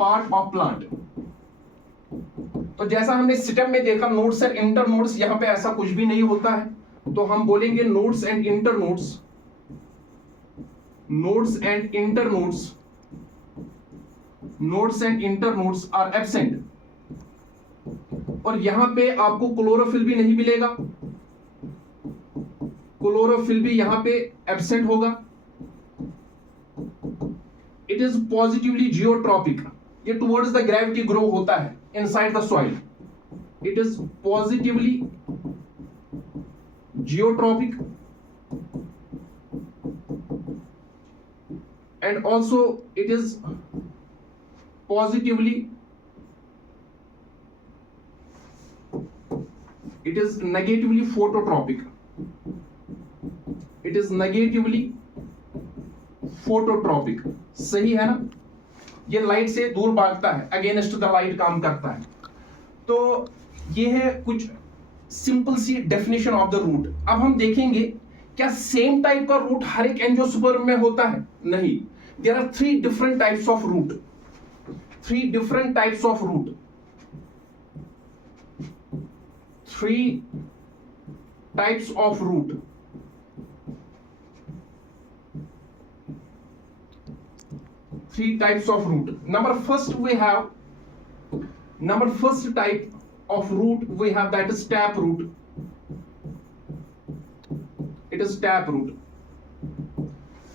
Part of plant. तो जैसा हमने स्टेम में देखा नोड्स एंड इंटर नोड्स, यहां पे ऐसा कुछ भी नहीं होता है, तो हम बोलेंगे nodes and internodes, nodes and internodes, nodes and internodes are absent. और यहां पे आपको क्लोरोफिल भी नहीं मिलेगा, क्लोरोफिल भी यहां पे एब्सेंट होगा। इट इज पॉजिटिवली जियोट्रॉपिक, ये टुवर्ड्स द ग्रेविटी ग्रो होता है inside the soil. It is positively geotropic and also it is positively, it is negatively phototropic, it is negatively phototropic। सही है ना, ये लाइट से दूर भागता है, अगेंस्ट द लाइट काम करता है। तो ये है कुछ सिंपल सी डेफिनेशन ऑफ द रूट। अब हम देखेंगे क्या सेम टाइप का रूट हर एक एंजियोस्पर्म में होता है? नहीं, there are 3 different types of root, 3 different types of root, 3 types of root. Three types of root. Number first type of root we have, that is tap root. It is tap root.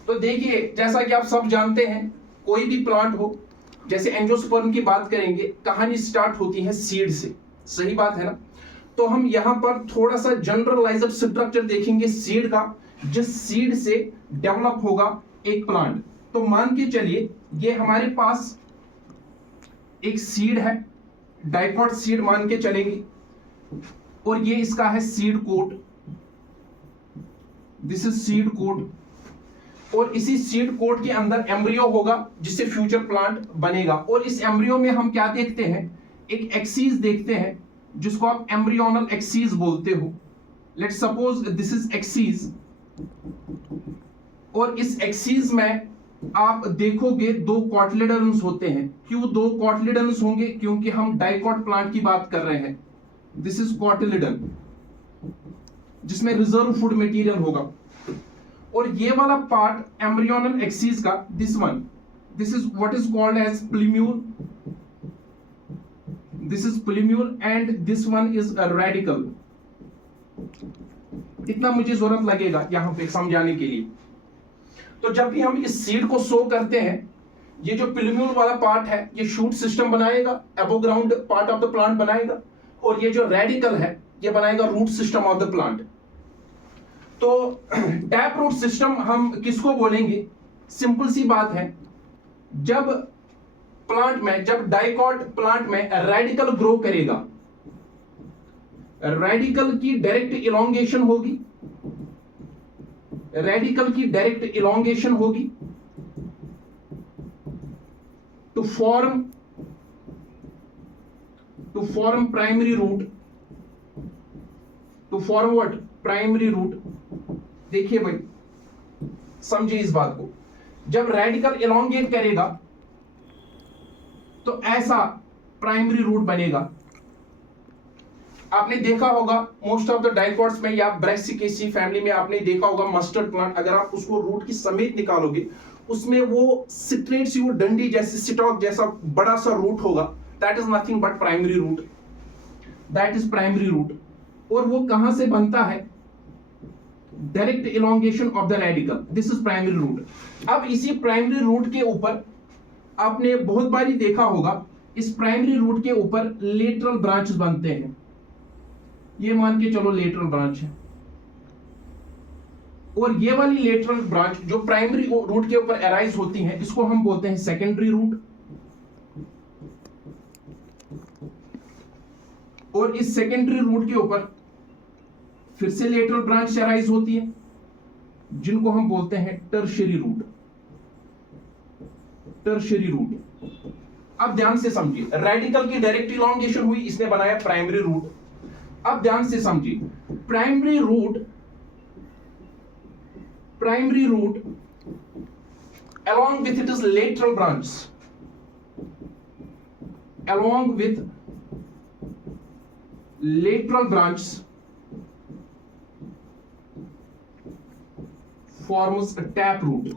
तो देखिए, जैसा कि आप सब जानते हैं, कोई भी प्लांट हो, जैसे एंजियोस्पर्म की बात करेंगे, कहानी स्टार्ट होती है सीड से, सही बात है ना। तो हम यहां पर थोड़ा सा जनरलाइज्ड स्ट्रक्चर देखेंगे सीड का, जिस सीड से डेवलप होगा एक प्लांट। तो मान के चलिए ये हमारे पास एक सीड है, डाइकॉट सीड मान के चलेंगे, और ये इसका है seed coat, this is seed coat. और इसी सीड कोट के अंदर एम्ब्रियो होगा जिससे फ्यूचर प्लांट बनेगा। और इस एम्ब्रियो में हम क्या देखते हैं? एक एक्सीज देखते हैं जिसको आप एम्ब्रियोनल एक्सीज बोलते हो। Let's suppose this is axis, और इस एक्सीज में आप देखोगे 2 कॉटलेडन्स होते हैं। क्यों 2 कॉटलेडन्स होंगे? क्योंकि हम डाइकॉट प्लांट की बात कर रहे हैं। दिस इज कॉटलेडन, जिसमें रिजर्व फूड मटेरियल होगा। और ये वाला पार्ट एम्ब्रियोनल एक्सीस का, this one, this is what is called as plumule, this is plumule, and this one is radicle. इतना मुझे जरूरत लगेगा यहां पे समझाने के लिए। तो जब भी हम इस सीड को सो करते हैं, ये जो प्लीम्यूल वाला पार्ट है ये शूट सिस्टम बनाएगा, above ground part of the plant बनाएगा, और ये जो रेडिकल है ये बनाएगा root system of the plant. तो टैप रूट सिस्टम हम किसको बोलेंगे? सिंपल सी बात है, जब प्लांट में, जब डाइकॉट प्लांट में रेडिकल ग्रो करेगा, रेडिकल की डायरेक्ट इलोंगेशन होगी, रेडिकल की डायरेक्ट इलोंगेशन होगी to form primary root, to form what? Primary root. देखिए भाई, समझिए इस बात को, जब रेडिकल इलोंगेट करेगा तो ऐसा प्राइमरी रूट बनेगा। आपने देखा होगा मोस्ट ऑफ द डाइकॉट्स में या ब्रैसिकेसी फैमिली में आपने देखा होगा मस्टर्ड प्लांट, अगर आप उसको रूट की समेत निकालोगे, उसमें वो स्ट्रेट सी वो डंडी जैसे स्टॉक जैसा बड़ा सा रूट होगा। That is nothing but primary root, that is primary root. और वो कहां से बनता है? Direct elongation of the radicle, this is primary root. अब इसी प्राइमरी रूट के ऊपर आपने बहुत बारी देखा होगा, इस प्राइमरी रूट के ऊपर लेटरल ब्रांचेस बनते हैं। ये मान के चलो लेटरल ब्रांच है, और ये वाली लेटरल ब्रांच जो प्राइमरी रूट के ऊपर अराइज होती है, इसको हम बोलते हैं सेकेंडरी रूट। और इस सेकेंडरी रूट के ऊपर फिर से लेटरल ब्रांच अराइज होती है, जिनको हम बोलते हैं टर्शियरी रूट, टर्शियरी रूट। अब ध्यान से समझिए, रेडिकल की डायरेक्ट इलोंगेशन हुई, इसने बनाया प्राइमरी रूट। अब ध्यान से समझिए, primary root along with its lateral branches, along with lateral branches forms a tap root.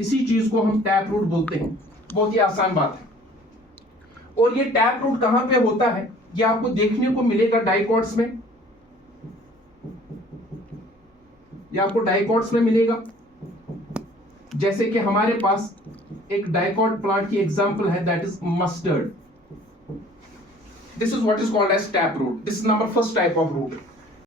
इसी चीज को हम टैप रूट बोलते हैं। बहुत ही आसान बात है। और ये टैप रूट कहां पे होता है, ये आपको देखने को मिलेगा डाइकॉट्स में। ये आपको डाइकॉट्स में मिलेगा। जैसे कि हमारे पास एक डाइकॉट प्लांट की एग्जांपल है, that is mustard. This is what is called as tap root. This is number first type of root.